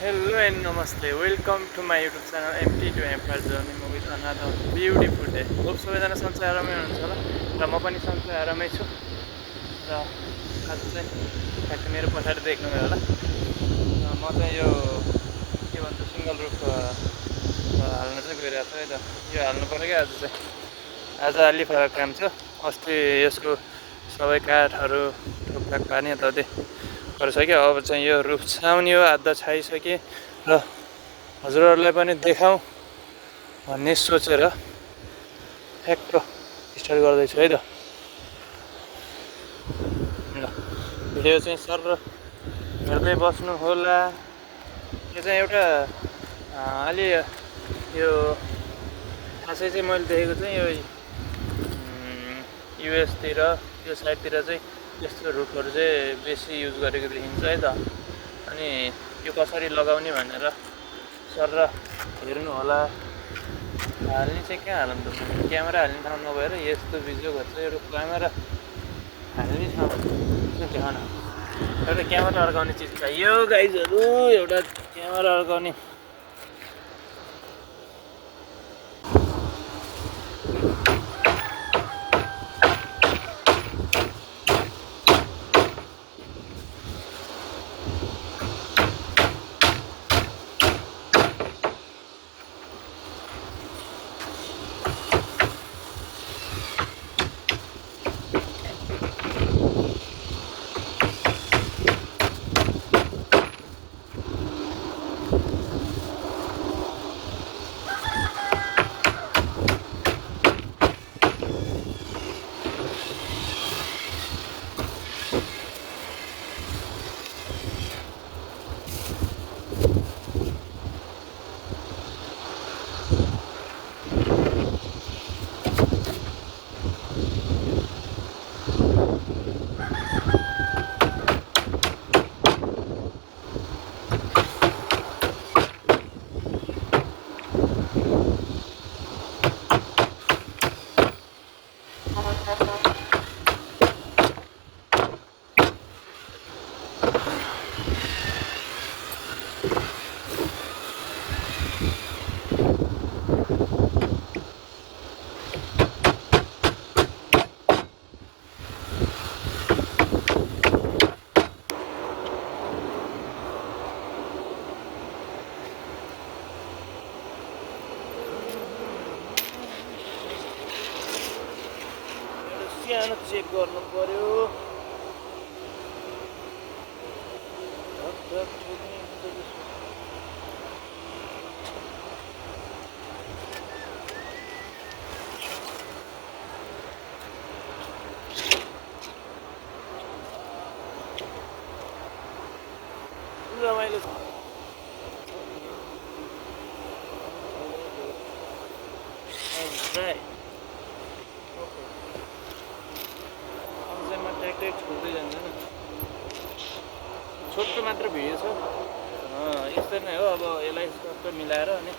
Hello and namaste. Welcome to my YouTube channel MT to Empire Journey with another beautiful day. Hope सबैजना सन्चै आरामै हुनुहुन्छ होला र म पनि सन्चै आरामै छु र आज चाहिँ ठ्याक्क मेरो पछाडि देख्नुभयो होला म चाहिँ यो के भन्छ सिङ्गल रुफ हाल्न चाहिँ गइरहेको छु है त यो हाल्नु पर्यो क्या आज अलि फरक काम छ अस्ति यसको सबै काठहरू ठोकठाक पार्ने यताउति गरिसक्यो अब चाहिँ यो रुफ छाउने हो आधा छाइसकेँ र हजुरहरूलाई पनि देखाउँ भन्ने सोचेर ठ्याक्क स्टार्ट गर्दैछु है त ल भिडियो चाहिँ सर हेर्दै बस्नु होला यो चाहिँ एउटा अलि यो खासै चाहिँ मैले देखेको चाहिँ यो युएसतिर यो साइडतिर चाहिँ यस्तो रुखहरू चाहिँ बेसी युज गरेको देखिन्छ है त अनि यो कसरी लगाउने भनेर सर हेर्नु होला हाल्ने चाहिँ कहाँ हाल्नु त क्यामेरा हाल्ने ठाउँ नभएर यस्तो भिडियो गर्छ एउटा क्यामेरा हाल्ने ठाउँ चाहिँ देखाउन एउटा क्यामेरा अड्काउने चिज चाहियो गाइजहरू एउटा क्यामेरा अड्काउने सानो चेक गर्नु पर्यो रमाइलो छ छोड्दै जाँदैन छोटो मात्र भिडियो छ यस्तै नै हो अब यसलाई सबै मिलाएर अनि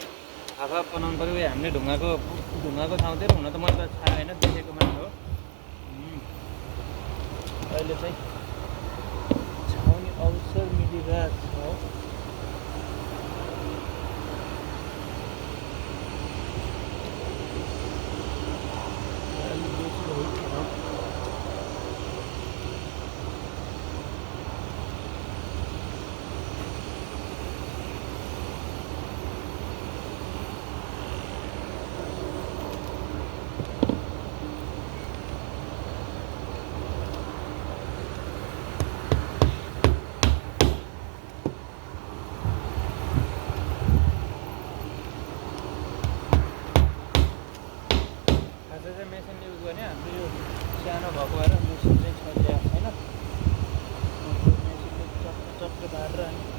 हाफ बनाउनु पऱ्यो हामीले ढुङ्गाको ठाउँतिर हुन त मैले त थाहा होइन देखेको मात्र हो अहिले चाहिँ छाउने अवसर मिलिरहेको छ सानो भएको भएर मेसिन चाहिँ चलिरहेको छैन मेसिनले चक्क बारेर अनि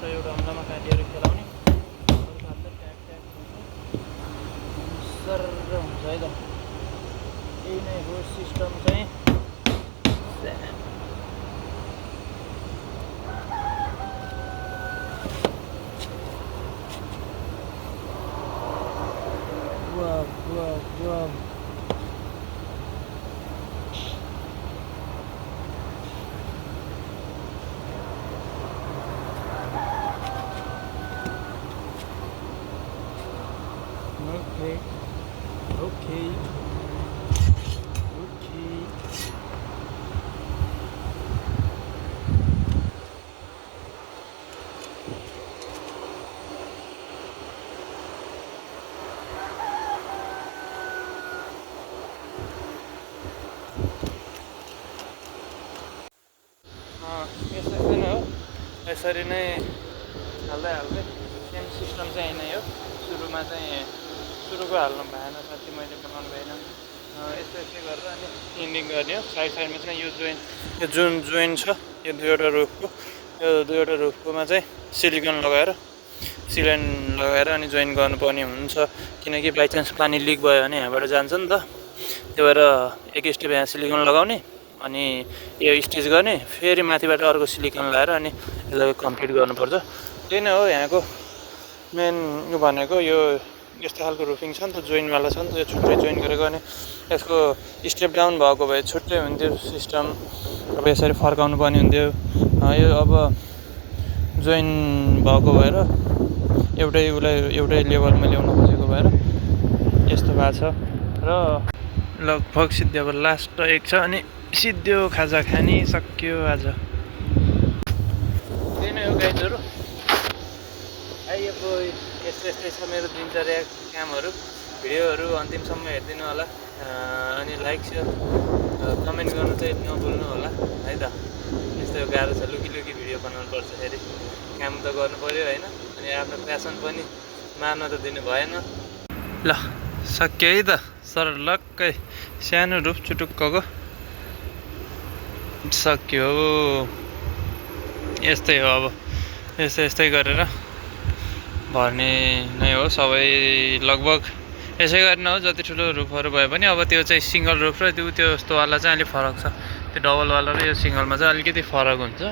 र एउटा अम्लामा काटिएर खेलाउने अर्को हातले ट्याक ट्याक सर्र हुन्छ है त। यही नै हो सिस्टम चाहिँ। Okay. यसरी नै हो, यसरी नै हाल्दै हाल्दै सेम सिस्टम चाहिँ यही नै हो। सुरुमा चाहिँ सुरुको हाल्नु भएन साथी, मैले बनाउनु भएन। यस्तो यस्तै गरेर अनि इन्डिङ गर्ने हो। साइड साइडमा चाहिँ यो जुन जोइन छ यो दुईवटा रुफकोमा चाहिँ सिलिकन लगाएर अनि जोइन गर्नुपर्ने हुन्छ, किनकि बाइचान्स पानी लिक भयो भने यहाँबाट जान्छ नि त। त्यही भएर एक स्टेप यहाँ सिलिकन लगाउने अनि यो स्टिच गर्ने, फेरि माथिबाट अर्को सिलिकन लगाएर अनि यसलाई कम्प्लिट गर्नुपर्छ। त्यही नै हो यहाँको मेन यो भनेको। यो यस्तो खालको रुफिङ छ नि त, जोइनवाला छ नि त, यो छुट्टै जोइन गरेको। अनि यसको स्टेप डाउन भएको भए छुट्टै हुन्थ्यो सिस्टम, अब यसरी फर्काउनु पर्ने हुन्थ्यो। यो अब जोइन भएको भएर एउटै लेभलमा ल्याउनु खोजेको भएर यस्तो भएको छ। र लगभग सिद्धि अब लास्ट एक छ अनि सिद्धो खाजा खानी सक्यो आज। त्यही नै हो गाइजहरू। अब यस्तै छ मेरो दिनचर्या कामहरू। भिडियोहरू अन्तिमसम्म हेरिदिनु होला, अनि लाइक सेयर कमेन्ट गर्नु चाहिँ नभुल्नु होला है त। यस्तो गाह्रो छ, लुकी भिडियो बनाउनु पर्छ, फेरि काम त गर्नु पऱ्यो होइन, अनि आफ्नो प्यासन पनि मार्न त दिनु भएन। ल सक्यो है त, सरलक्कै सानो रुफ चुटुक्कको सक्यो। यस्तै हो, अब यस्तै गरेर भर्ने नै हो सबै लगभग। यसै गरी न हो, जति ठुलो रुफहरू भए पनि अब त्यो चाहिँ सिङ्गल रुफ र त्यो यस्तोवाला चाहिँ अलिक फरक छ। त्यो डबलवाला र यो सिङ्गलमा चाहिँ अलिकति फरक हुन्छ।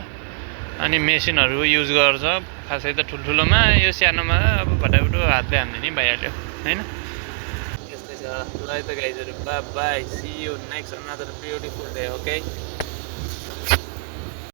अनि मेसिनहरू युज गर्छ खासै त ठुल्ठुलोमा, यो सानोमा अब भटाभुटो हातले हान्ने नि भइहाल्यो होइन। यस्तै छ। ल है त गाइजहरू, bye, see you next another beautiful day, okay.